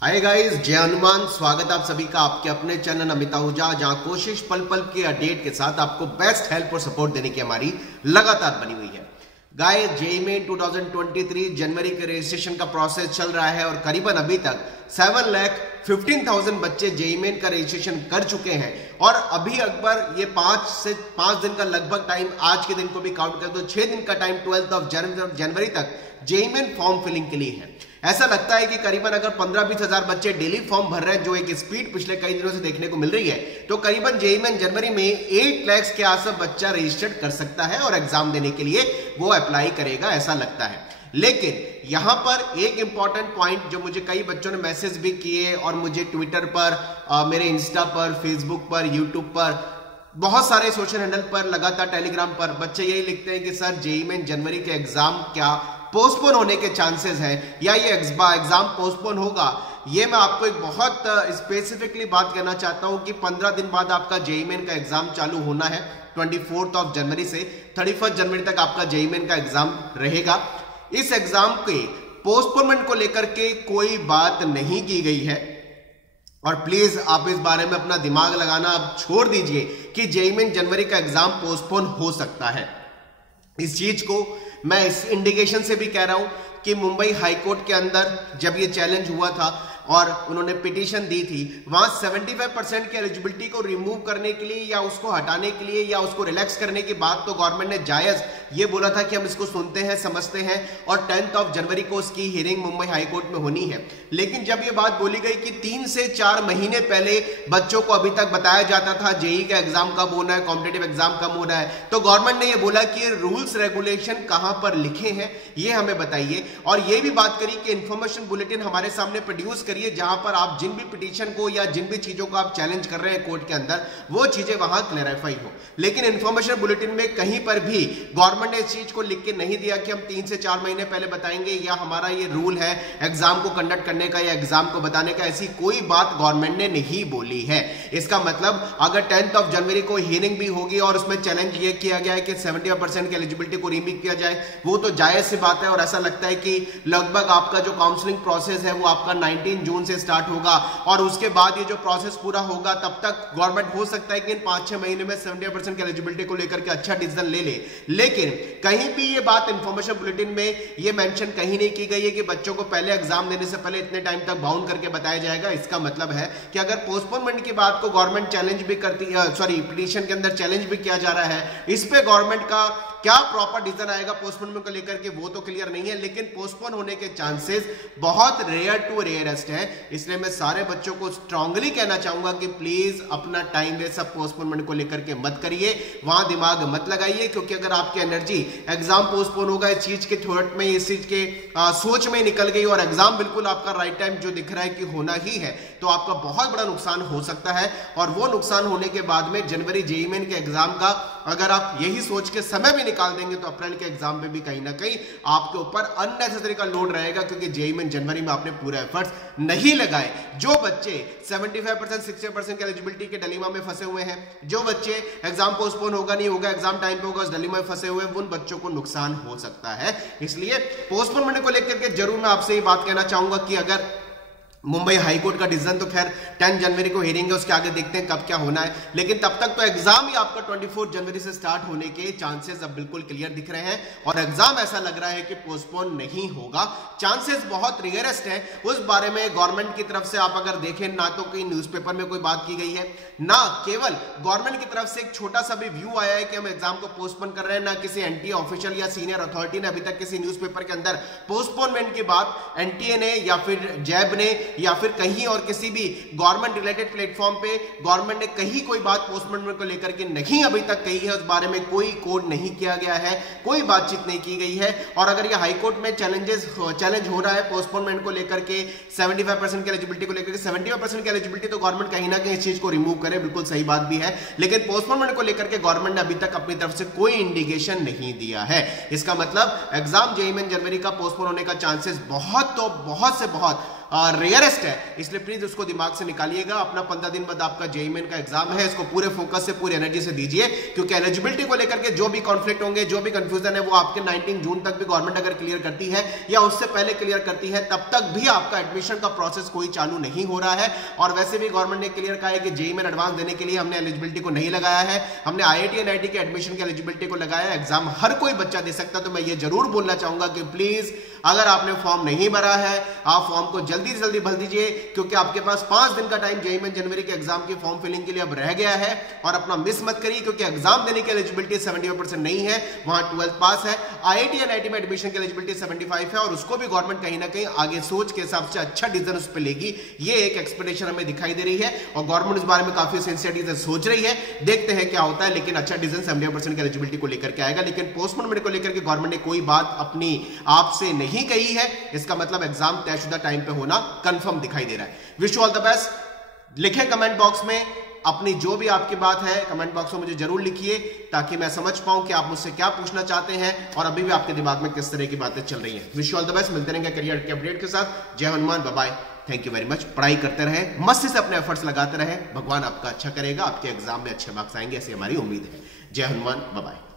Hi guys, जय हनुमान। स्वागत आप सभी का आपके अपने चैनल अमित आहूजा, जहां कोशिश पल पल के अपडेट के साथ आपको बेस्ट हेल्प और सपोर्ट देने की हमारी लगातार बनी हुई है। गाइस, जेईई मेन 2023 जनवरी के रजिस्ट्रेशन का प्रोसेस चल रहा है और करीबन अभी तक 7,15,000 बच्चे जेईई मेन का रजिस्ट्रेशन कर चुके हैं। और अभी अकबर ये 5 दिन का लगभग टाइम, आज के दिन को भी काउंट कर दो, 6 दिन का टाइम 12 जनवरी तक जेईई मेन फॉर्म फिलिंग के लिए है। ऐसा लगता है कि करीबन अगर 15-20 हजार बच्चे डेली फॉर्म भर रहे हैं, जो एक स्पीड पिछले कई दिनों से देखने को मिल रही है, तो करीबन जेईई मेन जनवरी में 8 लाख के आसपास बच्चा रजिस्टर्ड कर सकता है और एग्जाम देने के लिए वो अप्लाई करेगा, ऐसा लगता है। लेकिन यहां पर एक इंपॉर्टेंट पॉइंट जो मुझे कई बच्चों ने मैसेज भी किए और मुझे ट्विटर पर, मेरे इंस्टा पर, फेसबुक पर, यूट्यूब पर, बहुत सारे सोशल हैंडल पर, लगातार टेलीग्राम पर बच्चे यही लिखते हैं कि सर जेईई मेन जनवरी के एग्जाम क्या पोस्टपोन होने के चांसेस हैं या ये एग्जाम पोस्टपोन होगा। ये मैं आपको एक बहुत स्पेसिफिकली बात करना चाहता हूं कि 15 दिन बाद आपका जेईई मेन का एग्जाम चालू होना है। 24 जनवरी से 31 जनवरी तक आपका जेईई मेन का एग्जाम रहेगा। इस एग्जाम के पोस्टपोनमेंट को लेकर के कोई बात नहीं की गई है और प्लीज आप इस बारे में अपना दिमाग लगाना अब छोड़ दीजिए कि जेईई मेन जनवरी का एग्जाम पोस्टपोन हो सकता है। इस चीज को मैं इस इंडिकेशन से भी कह रहा हूं कि मुंबई हाईकोर्ट के अंदर जब ये चैलेंज हुआ था और उन्होंने पिटीशन दी थी, वहां 75% की एलिजिबिलिटी को रिमूव करने के लिए या उसको हटाने के लिए या उसको रिलैक्स करने की बात तो गवर्नमेंट ने जायज ये बोला था कि हम इसको सुनते हैं, समझते हैं और 10 जनवरी को उसकी हियरिंग मुंबई हाईकोर्ट में होनी है। लेकिन जब ये बात बोली गई कि 3 से 4 महीने पहले बच्चों को अभी तक बताया जाता था जेईई का एग्जाम कब होना है, कॉम्पिटिटिव एग्जाम कब होना है, तो गवर्नमेंट ने ये बोला कि रूल्स रेगुलेशन कहां पर लिखे हैं ये हमें बताइए। और ये भी बात करी कि इंफॉर्मेशन बुलेटिन हमारे सामने प्रोड्यूस करिए जहां पर आप जिन भी पिटीशन को या जिन भी चीजों को आप चैलेंज कर रहे हैं कोर्ट के अंदर, वो चीजें वहां क्लैरिफाई हो। लेकिन इंफॉर्मेशन बुलेटिन में कहीं पर भी गवर्नमेंट ने इस चीज को लिख के नहीं दिया कि हम 3 से 4 महीने पहले बताएंगे या हमारा ये रूल है एग्जाम को कंडक्ट करने का या एग्जाम को बताने का। ऐसी कोई बात गवर्नमेंट ने नहीं बोली है। इसका मतलब अगर 10 जनवरी को हियरिंग भी होगी और उसमें चैलेंज ये किया गया है कि 75% की एलिजिबिलिटी को रिमूव किया जाए, वो तो जायज सी बात है। और ऐसा लगता है कि लगभग आपका जो काउंसलिंग प्रोसेस है वो आपका 19 जून से स्टार्ट होगा और उसके बाद ये जो प्रोसेस पूरा होगा तब तक गवर्नमेंट हो सकता है कि इन 5-6 महीने में 70% की एलिजिबिलिटी को लेकर के अच्छा डिसीजन ले ले। लेकिन कहीं भी ये बात इंफॉर्मेशन बुलेटिन में ये मेंशन कहीं नहीं की गई है कि बच्चों को पहले एग्जाम देने से पहले इतने टाइम तक बाउंड करके बताया जाएगा। इसका मतलब है कि अगर पोस्टपोनमेंट की बात को गवर्नमेंट चैलेंज भी करती है, पिटीशन के अंदर चैलेंज भी किया जा रहा है, इस पे गवर्नमेंट का क्या प्रॉपर डिसीजन आएगा पोस्टपोनमेंट को लेकर के वो तो क्लियर नहीं है। लेकिन पोस्टपोन होने के चांसेस बहुत रेयर टू रेयरेस्ट है। इसलिए मैं सारे बच्चों को स्ट्रांगली कहना चाहूंगा कि प्लीज अपना टाइम वेस्ट सब पोस्टपोनमेंट को लेकर के मत करिए, वहां दिमाग मत लगाइए। क्योंकि अगर आपकी एनर्जी एग्जाम पोस्टपोन होगा इस चीज के थॉट में, इस चीज के सोच में निकल गई और एग्जाम बिल्कुल आपका राइट टाइम जो दिख रहा है कि होना ही है, तो आपका बहुत बड़ा नुकसान हो सकता है। और वो नुकसान होने के बाद में जनवरी जेईई मेन के एग्जाम का अगर आप यही सोच के समय भी निकाल देंगे तो अप्रैल के एग्जाम में भी कहीं ना कहीं आपके ऊपर अननेसेसरी का लोड रहेगा। क्योंकि जेईई मेन जनवरी में आपने पूरे एफर्ट्स नहीं लगाए। जो बच्चे 75% 60% के एलिजिबिलिटी के डिलेमा में फंसे हुए हैं, जो बच्चे एग्जाम पोस्टपोन होगा नहीं होगा, एग्जाम टाइम पे होगा, उस डिलेमा में फंसे हुए हैं, उन बच्चों को नुकसान हो सकता है। इसलिए पोस्टपोनमेंट को लेकर के जरूर मैं आपसे ये बात कहना चाहूंगा कि अगर मुंबई हाईकोर्ट का डिसीजन तो खैर 10 जनवरी को हियरिंग है, उसके आगे देखते हैं कब क्या होना है। लेकिन तब तक तो एग्जाम ही आपका 24 जनवरी से स्टार्ट होने के चांसेस अब बिल्कुल क्लियर दिख रहे हैं और एग्जाम ऐसा लग रहा है कि पोस्टपोन नहीं होगा। चांसेस बहुत रियरेस्ट है। उस बारे में गवर्नमेंट की तरफ से आप अगर देखें, ना तो कोई न्यूज़पेपर में कोई बात की गई है, ना केवल गवर्नमेंट की तरफ से एक छोटा सा भी व्यू आया है कि हम एग्जाम को पोस्टपोन कर रहे हैं। ना किसी एनटीए ऑफिशियल या सीनियर अथॉरिटी ने अभी तक किसी न्यूज़पेपर के अंदर पोस्टपोनमेंट की बात एनटीए ने या फिर जैब ने या फिर कहीं और किसी भी गवर्नमेंट रिलेटेड प्लेटफॉर्म पे गवर्नमेंट ने कहीं कोई बात पोस्टपोनमेंट को लेकर के नहीं अभी तक कही है। उस बारे में कोई कोड नहीं किया गया है, कोई बातचीत नहीं की गई है। और अगर ये हाईकोर्ट में चैलेंज हो रहा है पोस्टपोनमेंट को लेकर के, 75% की एलिजिबिलिटी को लेकर के, 75% की एलिजिबिलिटी तो गवर्नमेंट कहीं ना कहीं इस चीज को रिमूव करे, बिल्कुल सही बात भी है। लेकिन पोस्टपोनमेंट को लेकर के गवर्नमेंट ने अभी तक अपनी तरफ से कोई इंडिकेशन नहीं दिया है। इसका मतलब एग्जाम जेईई मेन जनवरी का पोस्टपोन होने का चांसेस बहुत से बहुत रेयरेस्ट है, इसलिए प्लीज उसको दिमाग से निकालिएगा। अपना 15 दिन बाद आपका जेईई मेन का एग्जाम है, इसको पूरे फोकस से पूरी एनर्जी से दीजिए, क्योंकि एलिजिबिलिटी को लेकर के जो भी कॉन्फ्लिक्ट होंगे, जो भी कंफ्यूजन है, वो आपके 19 जून तक भी गवर्नमेंट अगर क्लियर करती है या उससे पहले क्लियर करती है, तब तक भी आपका एडमिशन का प्रोसेस कोई चालू नहीं हो रहा है। और वैसे भी गवर्नमेंट ने क्लियर कहा है कि जेईई मेन एडवांस देने के लिए हमने एलिजिबिलिटी को नहीं लगाया है, हमने आईआईटी एनआईटी के एडमिशन की एलिजिबिलिटी को लगाया। एग्जाम हर कोई बच्चा दे सकता है। तो मैं ये जरूर बोलना चाहूंगा कि प्लीज अगर आपने फॉर्म नहीं भरा है, आप फॉर्म को जल्दी से जल्दी भर दीजिए, क्योंकि आपके पास 5 दिन का टाइम जेईई मेन जनवरी के एग्जाम की फॉर्म फिलिंग के लिए अब रह गया है। और अपना मिस मत करिए, क्योंकि एग्जाम देने की एलिजिबिलिटी 75% नहीं है, वहां 12th पास है। आईआईटी एनआईटी में एडमिशन की एलिजिबिलिटी 75 है, और उसको भी गवर्नमेंट कहीं ना कहीं आगे सोच के हिसाब से अच्छा डिसीजन उस पर लेगी, ये एक एक्सपेक्टेशन हमें दिखाई दे रही है। और गवर्नमेंट इस बारे में काफी सिंसियरिटी से सोच रही है, देखते हैं क्या होता है। लेकिन अच्छा डिसीजन 70% की एलिजिबिलिटी को लेकर के आएगा। लेकिन पोस्टपोनमेंट को लेकर के गवर्नमेंट ने कोई बात अपनी आप से नहीं कही है, इसका मतलब एग्जाम तयशुदा टाइम पे होना कंफर्म दिखाई दे रहा है। Wish you all the best. लिखें कमेंट बॉक्स में अपनी जो भी आपकी बात है, कमेंट बॉक्स में मुझे जरूर लिखिए, ताकि मैं समझ पाऊं कि आप मुझसे क्या पूछना चाहते हैं और अभी भी आपके दिमाग में किस तरह की बातें चल रही हैं। Wish you all the best. मिलते रहेंगे करियर के अपडेट के साथ। जय Hanuman, bye bye, thank you very much. पढ़ाई करते रहे, मस्ती से अपने एफर्ट्स लगाते रहे, भगवान आपका अच्छा करेगा, आपके एग्जाम में अच्छे मार्क्स आएंगे, ऐसी हमारी उम्मीद है। जय हनुमान, बाय बाय।